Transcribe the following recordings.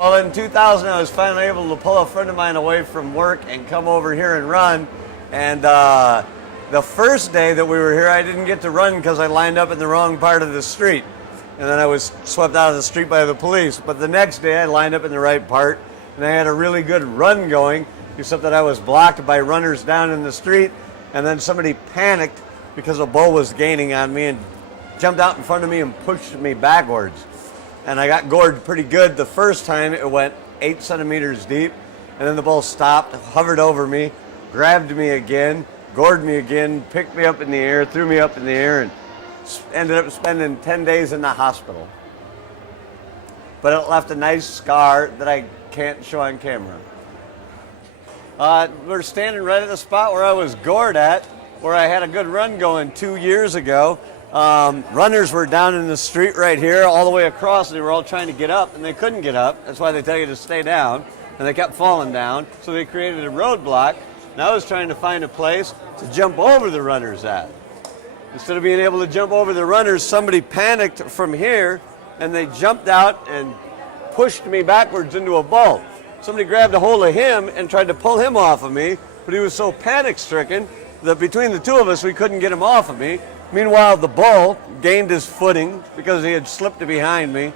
Well, in 2000, I was finally able to pull a friend of mine away from work and come over here and run. And the first day that we were here, I didn't get to run because I lined up in the wrong part of the street. And then I was swept out of the street by the police. But the next day, I lined up in the right part, and I had a really good run going, except that I was blocked by runners down in the street. And then somebody panicked because a bull was gaining on me and jumped out in front of me and pushed me backwards. And I got gored pretty good the first time. It went 8 centimeters deep, and then the bull stopped, hovered over me, grabbed me again, gored me again, picked me up in the air, threw me up in the air, and ended up spending 10 days in the hospital. But it left a nice scar that I can't show on camera. We're standing right at the spot where I was gored at, where I had a good run going 2 years ago. Runners were down in the street right here all the way across, and they were all trying to get up, and they couldn't get up. That's why they tell you to stay down, and they kept falling down, so they created a roadblock. And I was trying to find a place to jump over the runners at. Instead of being able to jump over the runners, somebody panicked from here, and they jumped out and pushed me backwards into a bull. Somebody grabbed a hold of him and tried to pull him off of me, but he was so panic-stricken that between the two of us, we couldn't get him off of me. Meanwhile, the bull gained his footing because he had slipped behind me,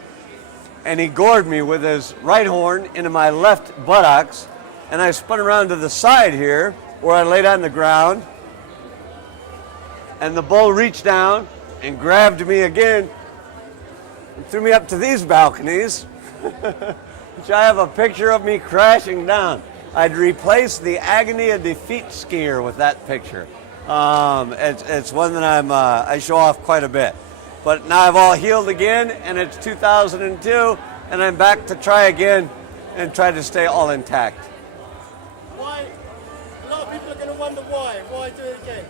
and he gored me with his right horn into my left buttocks, and I spun around to the side here where I laid on the ground, and the bull reached down and grabbed me again and threw me up to these balconies, which I have a picture of me crashing down. I'd replace the agony of defeat skier with that picture. It's one that I show off quite a bit. But now I've all healed again, and it's 2002, and I'm back to try again and try to stay all intact. Why? A lot of people are going to wonder why. Why do it again?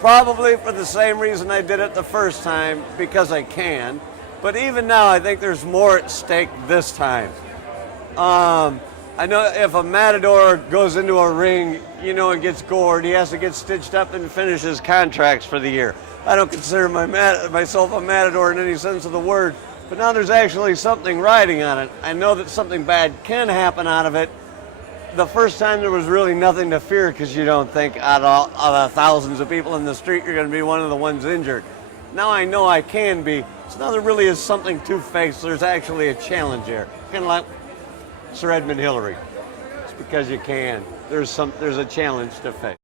Probably for the same reason I did it the first time, because I can. But even now, I think there's more at stake this time. I know if a matador goes into a ring, and gets gored, he has to get stitched up and finish his contracts for the year. I don't consider myself a matador in any sense of the word, but now there's actually something riding on it. I know that something bad can happen out of it. The first time there was really nothing to fear because you don't think out of the thousands of people in the street you're going to be one of the ones injured. Now I know I can be, so now there really is something to face. There's actually a challenge here. Kind of like Sir Edmund Hillary. It's because you can. There's a challenge to face.